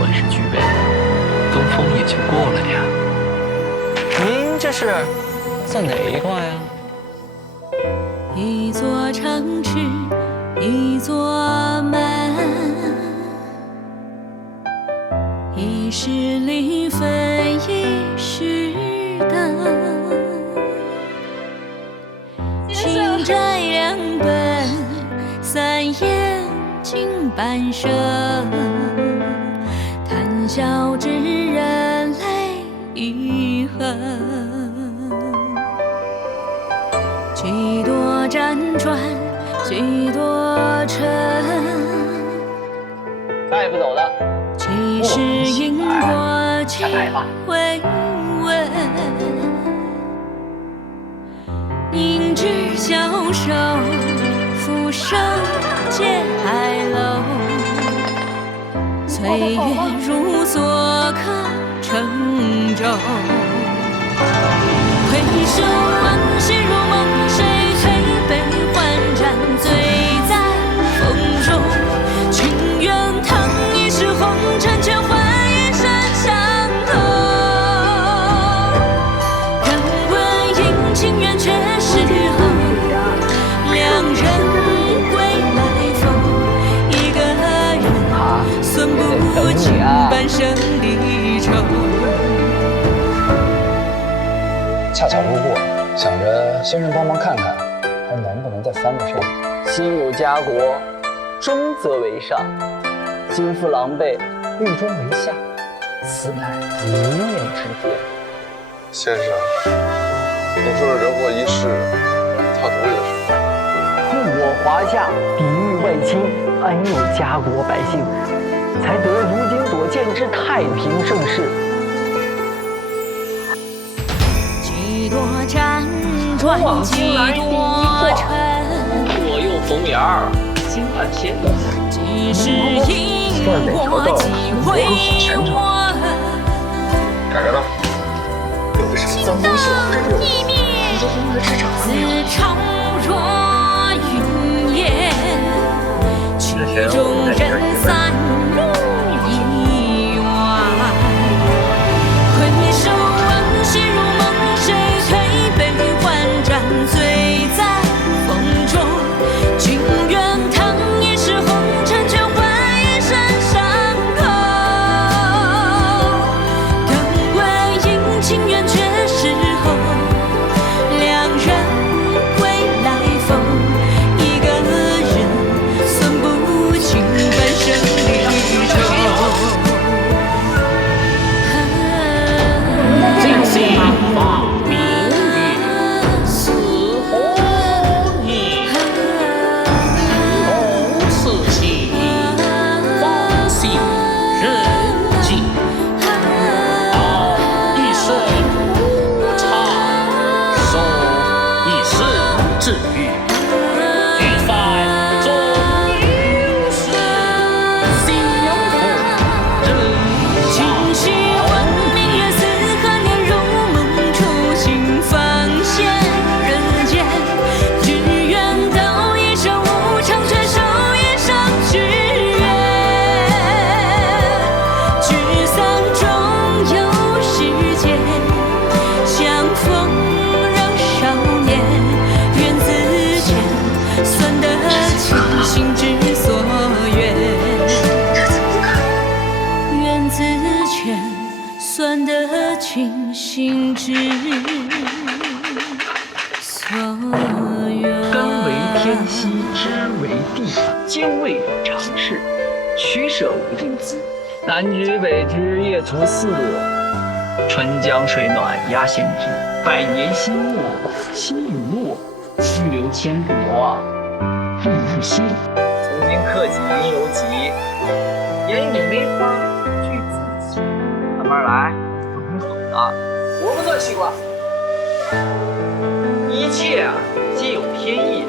万事俱备，东风也就过了呀。您这是算哪一卦呀？一座城池，一座门，一时离分，一时等。情债两本，三言尽半生。谈笑之人泪已痕。几多辗转，几多尘。他也不走的。几时因果几回闻？凝脂消瘦，浮生皆海楼。岁月如梭，可乘舟。回首往事如梦，谁推杯换盏，醉在风中。情愿烫一世红尘，却换一生伤痛。敢问阴晴圆缺时候，两人归来逢。一个人算不尽半生离愁。恰巧路过，想着先生帮忙看看，还能不能再翻个身。心有家国，终则为上；心腹狼狈，虑终为下。此乃一念之间。先生，你说的人活一世，他多有什么？护我华夏，抵御外侵，安佑家国百姓，才得如今所见之太平盛世。几多辗转，几多尘。左右逢源儿，金盘仙。几时因果，几回闻。改了，有的是脏东西往这热，你就混合市场了没有？自嘲若云烟，曲终人散如一晚。回首往事如梦，谁推杯换盏，醉在风中。情愿烫一世红尘，却换一生伤痛。敢问阴晴圆缺时候，两人归来逢。一个人算不尽半生离愁。尽心放明月，似火焰。同此心，方信人间。道一生无常，受一生之欲。聚散终有时，相逢人今夕闻明月，似何年如梦初醒，方现人间。只愿道一生无常，却守一生许愿。聚散终有时间，相逢仍少年。缘自浅，算得清心之所愿。缘自浅，算得清心之所愿。根为天兮，枝为地，兼为常事，取舍无定资。南之北之，夜图四。春江水暖鸭先知，百年新末，心已落，须留千古忆不息。曾经克己应犹急，言语没法据自己。慢慢来，会很好的。我不做西瓜。一切啊，皆有天意。